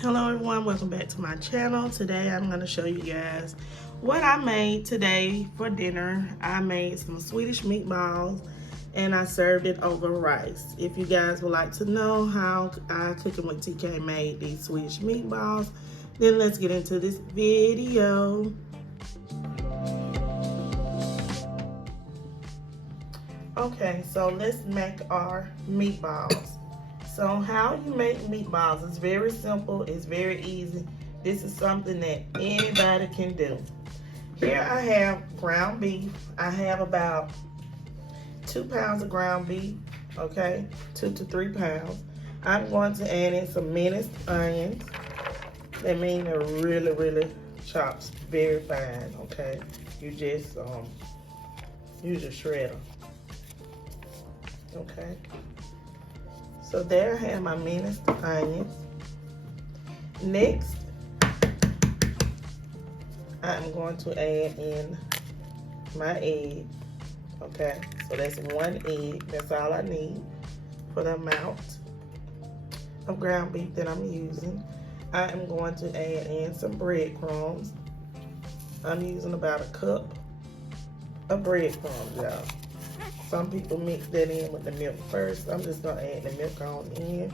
Hello everyone, welcome back to my channel. Today I'm going to show you guys what I made today for dinner. I made some Swedish meatballs and I served it over rice. If you guys would like to know how I Cooking with TK made these Swedish meatballs, then let's get into this video. Okay, so let's make our meatballs. So how you make meatballs is very simple, it's very easy. This is something that anybody can do. Here I have ground beef. I have about 2 pounds of ground beef, okay? 2 to 3 pounds. I'm going to add in some minced onions. That means they're really chopped very fine, okay? You just use a shredder, okay? So there I have my minced onions. Next, I'm going to add in my egg. Okay, so that's 1 egg. That's all I need for the amount of ground beef that I'm using. I am going to add in some breadcrumbs. I'm using about 1 cup of breadcrumbs, y'all. Some people mix that in with the milk first. I'm just gonna add the milk on in.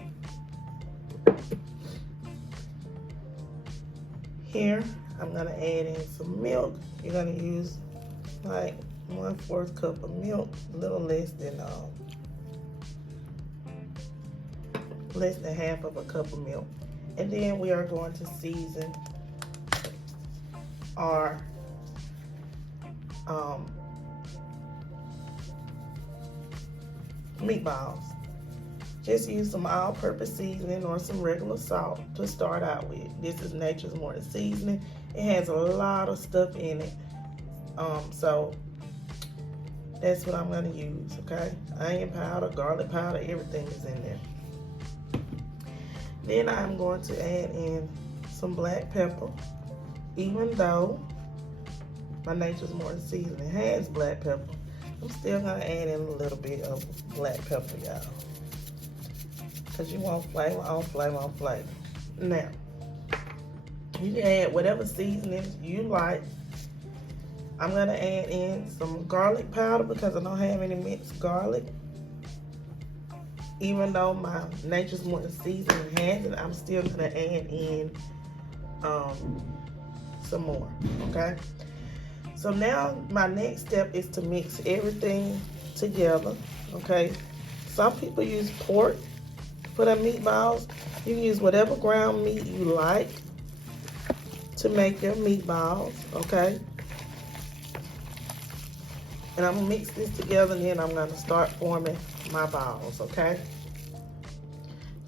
Here, I'm gonna add in some milk. You're gonna use like 1/4 cup of milk, a little less than half of a cup of milk. And then we are going to season our meatballs. Just use some all-purpose seasoning or some regular salt to start out with. This is Nature's Morning Seasoning. It has a lot of stuff in it. So that's what I'm gonna use, okay? Onion powder, garlic powder, everything is in there. Then I'm going to add in some black pepper. Even though my Nature's Morning Seasoning has black pepper, I'm still gonna add in a little bit of black pepper, y'all. Cause you want flavor on flavor on flavor. Now, you can add whatever seasonings you like. I'm gonna add in some garlic powder because I don't have any minced garlic. Even though my Nature's Morning Seasoning has it, I'm still gonna add in some more, okay? So now my next step is to mix everything together, okay? Some people use pork for their meatballs. You can use whatever ground meat you like to make your meatballs, okay? And I'm gonna mix this together and then I'm gonna start forming my balls, okay?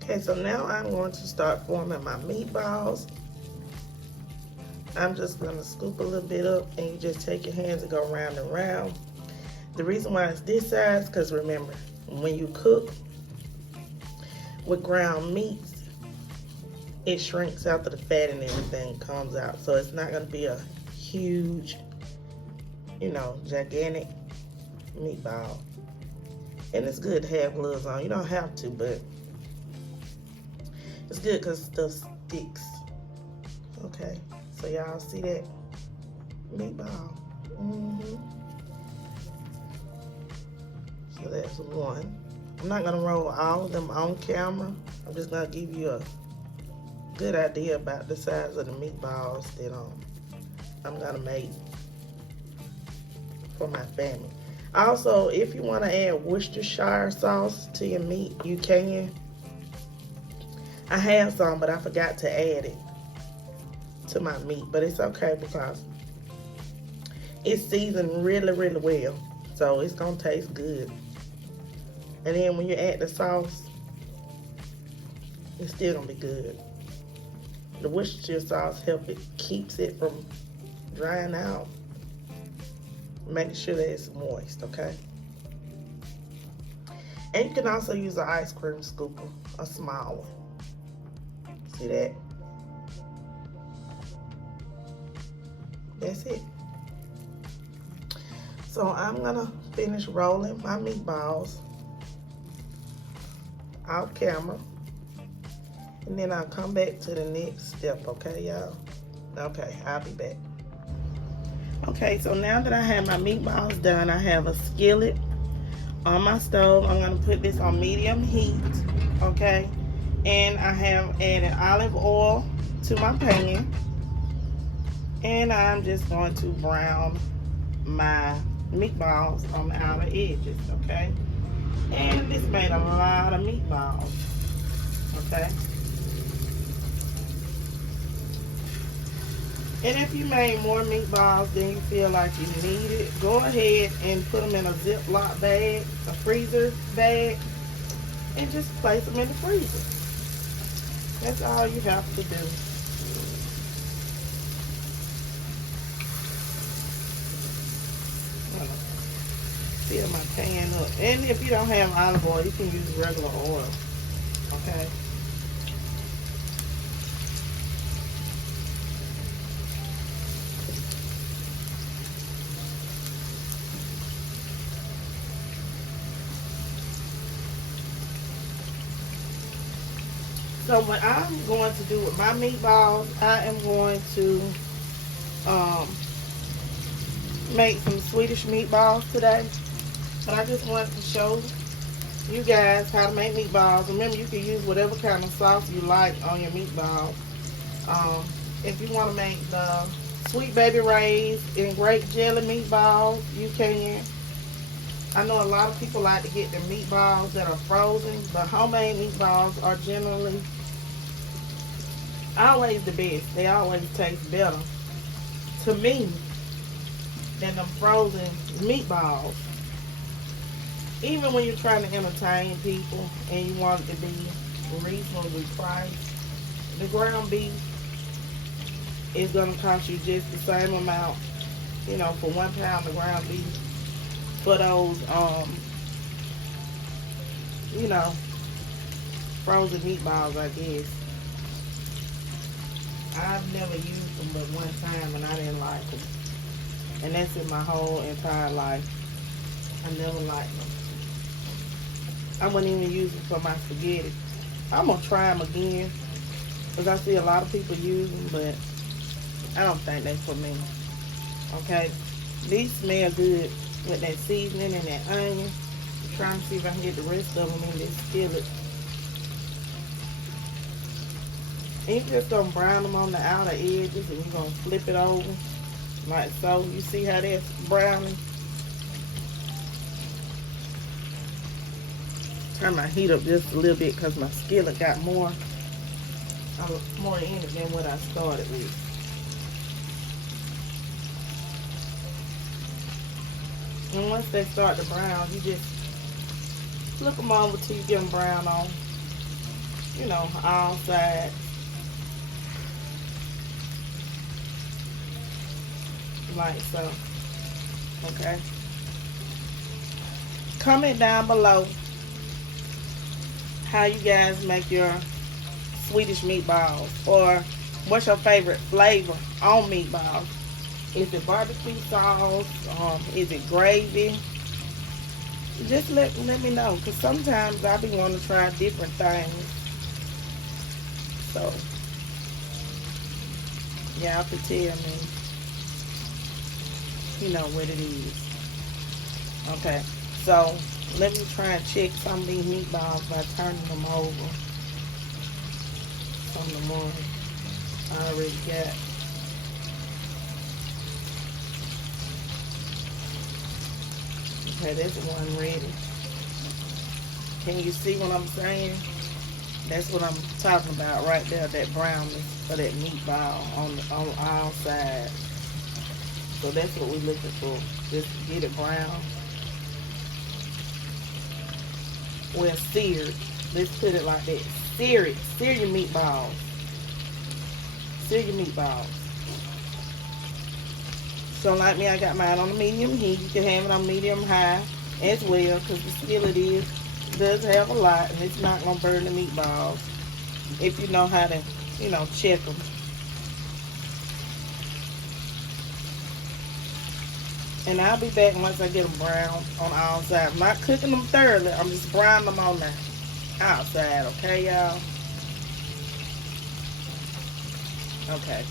Okay, so now I'm going to start forming my meatballs. I'm just gonna scoop a little bit up and you just take your hands and go round and round. The reason why it's this size, because remember, when you cook with ground meats, it shrinks after the fat and everything comes out. So it's not gonna be a huge, you know, gigantic meatball. And it's good to have gloves on. You don't have to, but it's good because stuff sticks. Okay, so y'all see that meatball? So that's one. I'm not gonna roll all of them on camera. I'm just gonna give you a good idea about the size of the meatballs that I'm gonna make for my family. Also, if you wanna add Worcestershire sauce to your meat, you can. I have some, but I forgot to add it to my meat, but it's okay because it's seasoned really well, so it's gonna taste good. And then when you add the sauce, it's still gonna be good. The Worcestershire sauce keeps it from drying out. Make sure that it's moist, okay? And you can also use an ice cream scooper, a small one. See that? That's it. So I'm gonna finish rolling my meatballs off camera. And then I'll come back to the next step, okay, y'all? Okay, I'll be back. Okay, so now that I have my meatballs done, I have a skillet on my stove. I'm going to put this on medium heat, okay? And I have added olive oil to my pan. And I'm just going to brown my meatballs on the outer edges, okay? And this made a lot of meatballs, okay? And if you made more meatballs than you feel like you need it, go ahead and put them in a Ziploc bag, a freezer bag, and just place them in the freezer. That's all you have to do. Fill my pan up. And if you don't have olive oil, you can use regular oil. Okay? So what I'm going to do with my meatballs, I am going to make some Swedish meatballs today. But I just wanted to show you guys how to make meatballs. Remember, you can use whatever kind of sauce you like on your meatballs. If you want to make the Sweet Baby Ray's and grape jelly meatballs, you can. I know a lot of people like to get the meatballs that are frozen, but homemade meatballs are generally always the best. They always taste better to me than them frozen meatballs. Even when you're trying to entertain people and you want it to be reasonably priced, the ground beef is going to cost you just the same amount, you know, for 1 pound of ground beef. For those, you know, frozen meatballs, I guess. I've never used them but one time and I didn't like them. And that's in my whole entire life. I never liked them. I wouldn't even use them for my spaghetti. I'm going to try them again because I see a lot of people use them, but I don't think they're for me. Okay? These smell good with that seasoning and that onion. I'm trying to see if I can get the rest of them in this skillet. And you're just going to brown them on the outer edges and you're going to flip it over like so. You see how that's browning? Turn my heat up just a little bit because my skillet got more in it than what I started with. And once they start to brown, you just flip them over till you get them brown on, you know, all sides. Like so. Okay. Comment down below how you guys make your Swedish meatballs, or what's your favorite flavor on meatballs. Is it barbecue sauce? Is it gravy? Just let me know, because sometimes I be wanting to try different things. So y'all can tell me, you know, what it is. Okay, so let me try and check some of these meatballs by turning them over. Some of the ones I already got. Okay, that's one ready. Can you see what I'm saying? That's what I'm talking about right there, that brownness for that meatball on all sides. So that's what we're looking for. Just get it brown. Well, seared. Let's put it like that. Sear it. Sear your meatballs. Sear your meatballs. So like me, I got mine on the medium heat. You can have it on medium high as well, because the skillet does have a lot, and it's not gonna burn the meatballs if you know how to, you know, check them. And I'll be back once I get them brown on all sides. I'm not cooking them thoroughly. I'm just browning them on the outside, okay, y'all? Okay.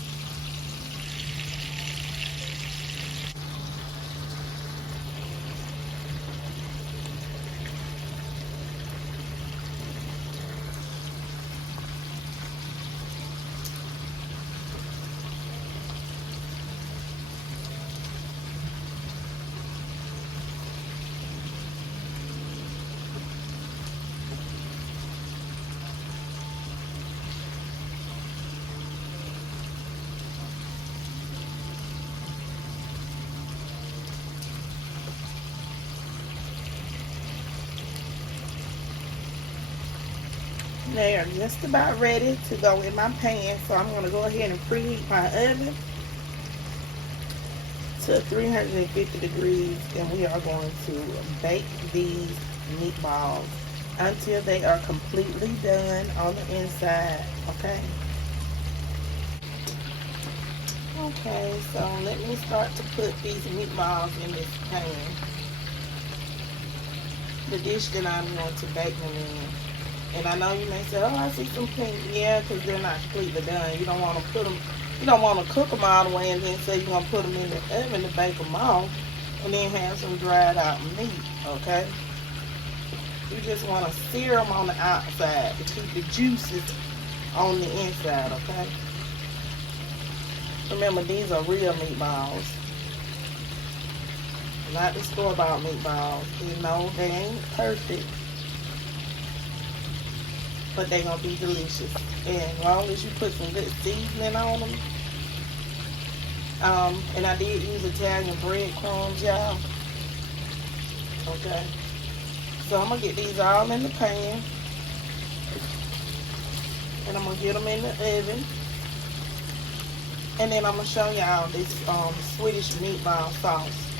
They are just about ready to go in my pan, so I'm going to go ahead and preheat my oven to 350 degrees, and we are going to bake these meatballs until they are completely done on the inside. Okay. Okay, so let me start to put these meatballs in this pan, the dish that I'm going to bake them in. And I know you may say, oh, I see some pink. Yeah, because they're not completely done. You don't want to put them, you don't want to cook them all the way and then say you're going to put them in the oven to bake them off and then have some dried out meat, okay? You just want to sear them on the outside to keep the juices on the inside, okay? Remember, these are real meatballs, not the store-bought meatballs. You know, they ain't perfect, but they're going to be delicious. And as long as you put some good seasoning on them, and I did use Italian breadcrumbs, y'all. Okay. So I'm going to get these all in the pan, and I'm going to get them in the oven. And then I'm going to show y'all this Swedish meatball sauce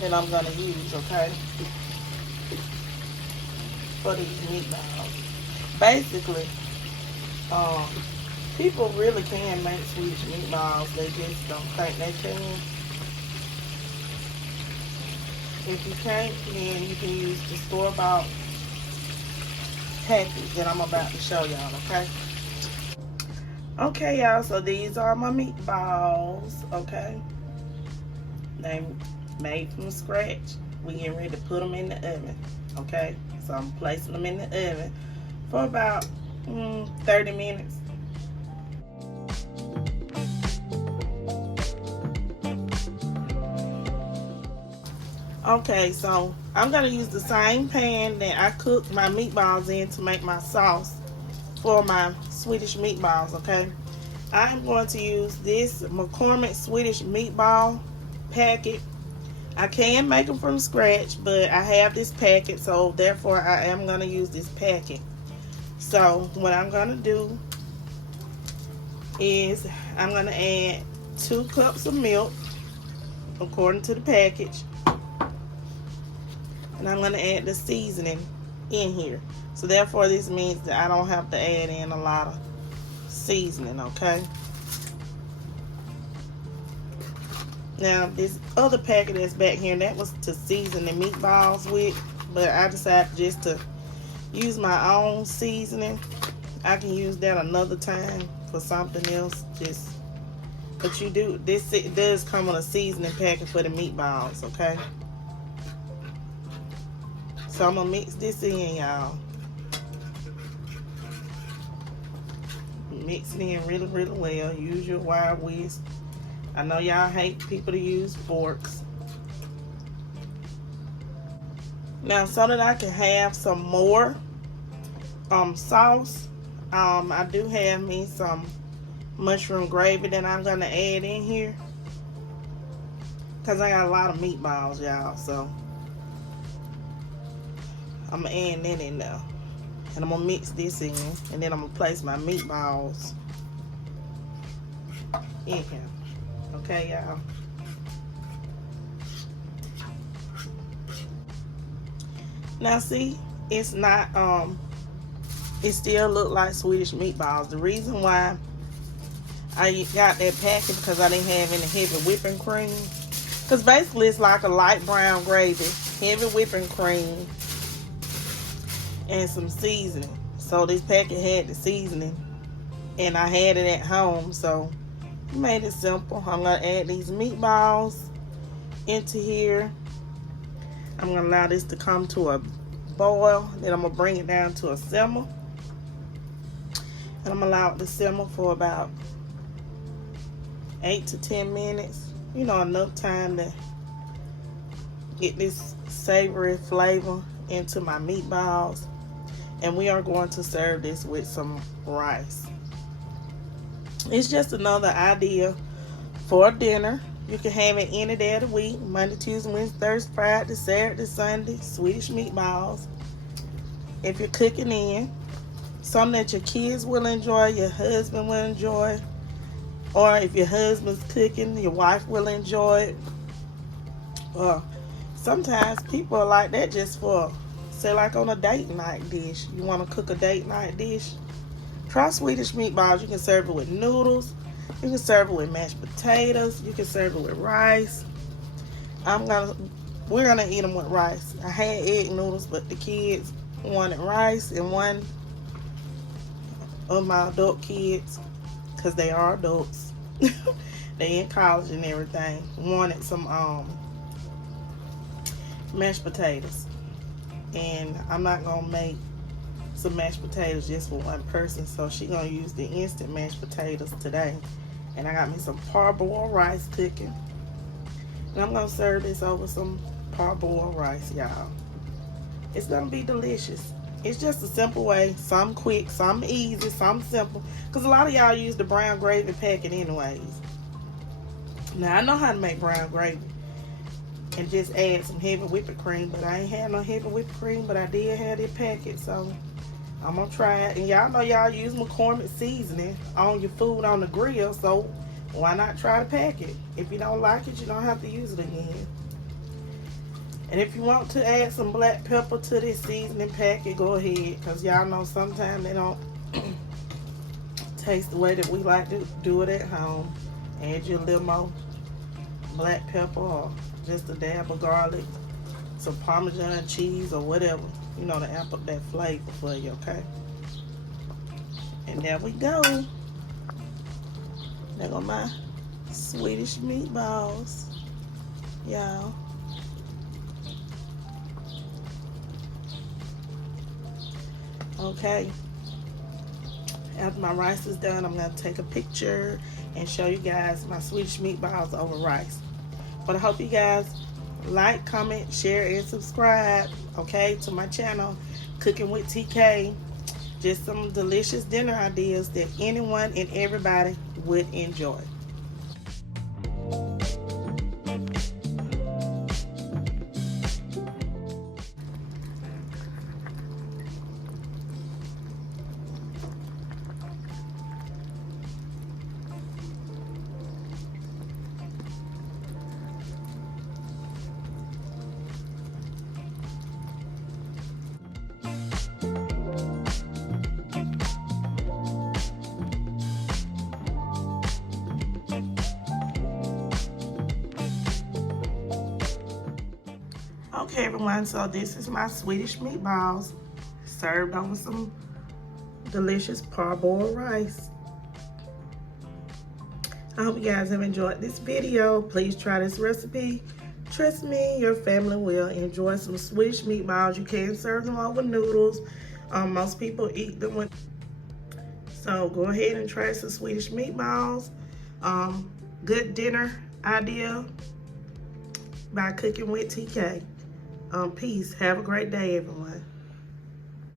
that I'm going to use, okay, for these meatballs. Basically, people really can make Swedish meatballs. They just don't think they can. If you can't, then you can use the store-bought package that I'm about to show y'all, okay? Okay, y'all, so these are my meatballs, okay? They made from scratch. We getting ready to put them in the oven, okay? So I'm placing them in the oven for about 30 minutes. Okay, so I'm going to use the same pan that I cooked my meatballs in to make my sauce for my Swedish meatballs, okay? I'm going to use this McCormick Swedish meatball packet. I can make them from scratch, but I have this packet, so therefore I am going to use this packet. So what I'm going to do is I'm going to add 2 cups of milk according to the package. And I'm going to add the seasoning in here. So therefore this means that I don't have to add in a lot of seasoning, okay? Now this other packet that's back here, that was to season the meatballs with, but I decided just to use my own seasoning. I can use that another time for something else. But you do this, it does come on a seasoning packet for the meatballs, okay? So I'm gonna mix this in, y'all. Mix it in really, really well. Use your wire whisk. I know y'all hate people to use forks. Now, so that I can have some more sauce, I do have me some mushroom gravy that I'm gonna add in here, because I got a lot of meatballs, y'all. So I'm gonna add that in there, and I'm gonna mix this in, and then I'm gonna place my meatballs in here. Okay, y'all. Now see, it's not it still look like Swedish meatballs. The reason why I got that packet, because I didn't have any heavy whipping cream, because basically it's like a light brown gravy, heavy whipping cream, and some seasoning. So this packet had the seasoning and I had it at home, so made it simple. I'm gonna add these meatballs into here. I'm gonna allow this to come to a boil. Then I'm gonna bring it down to a simmer, and I'm gonna allow it to simmer for about 8 to 10 minutes. You know, enough time to get this savory flavor into my meatballs. And we are going to serve this with some rice. It's just another idea for dinner. You can have it any day of the week: Monday, Tuesday, Wednesday, Thursday, Friday, Saturday, Sunday. Swedish meatballs. If you're cooking in something that your kids will enjoy, your husband will enjoy, or if your husband's cooking, your wife will enjoy it. Or sometimes people are like that just for, say, like on a date night dish. You want to cook a date night dish? Try Swedish meatballs. You can serve it with noodles. You can serve it with mashed potatoes. You can serve it with rice. We're gonna eat them with rice. I had egg noodles, but the kids wanted rice, and one of my adult kids, because they are adults, they in college and everything, wanted some mashed potatoes. And I'm not gonna make some mashed potatoes just for one person, so she gonna use the instant mashed potatoes today. And I got me some parboiled rice cooking, and I'm gonna serve this over some parboiled rice, y'all. It's gonna be delicious. It's just a simple way. Some quick, some easy, some simple, because a lot of y'all use the brown gravy packet anyways. Now I know how to make brown gravy and just add some heavy whipping cream, but I ain't had no heavy whipping cream, but I did have this packet, so I'm gonna try it. And y'all know y'all use McCormick seasoning on your food on the grill, so why not try the packet? If you don't like it, you don't have to use it again. And if you want to add some black pepper to this seasoning packet, go ahead, because y'all know sometimes they don't taste the way that we like to do it at home. Add your little more black pepper, or just a dab of garlic, some Parmesan cheese, or whatever, you know, to amp up that flavor for you, okay? And there we go. There go my Swedish meatballs, y'all. Okay. After my rice is done, I'm gonna take a picture and show you guys my Swedish meatballs over rice. But I hope you guys like, comment, share, and subscribe, okay, to my channel, Cooking with TK. Just some delicious dinner ideas that anyone and everybody would enjoy. Okay, everyone, so this is my Swedish meatballs served over some delicious parboiled rice. I hope you guys have enjoyed this video. Please try this recipe. Trust me, your family will enjoy some Swedish meatballs. You can serve them over noodles. Most people eat them with. So go ahead and try some Swedish meatballs. Good dinner idea by Cooking with TK. Peace. Have a great day, everyone.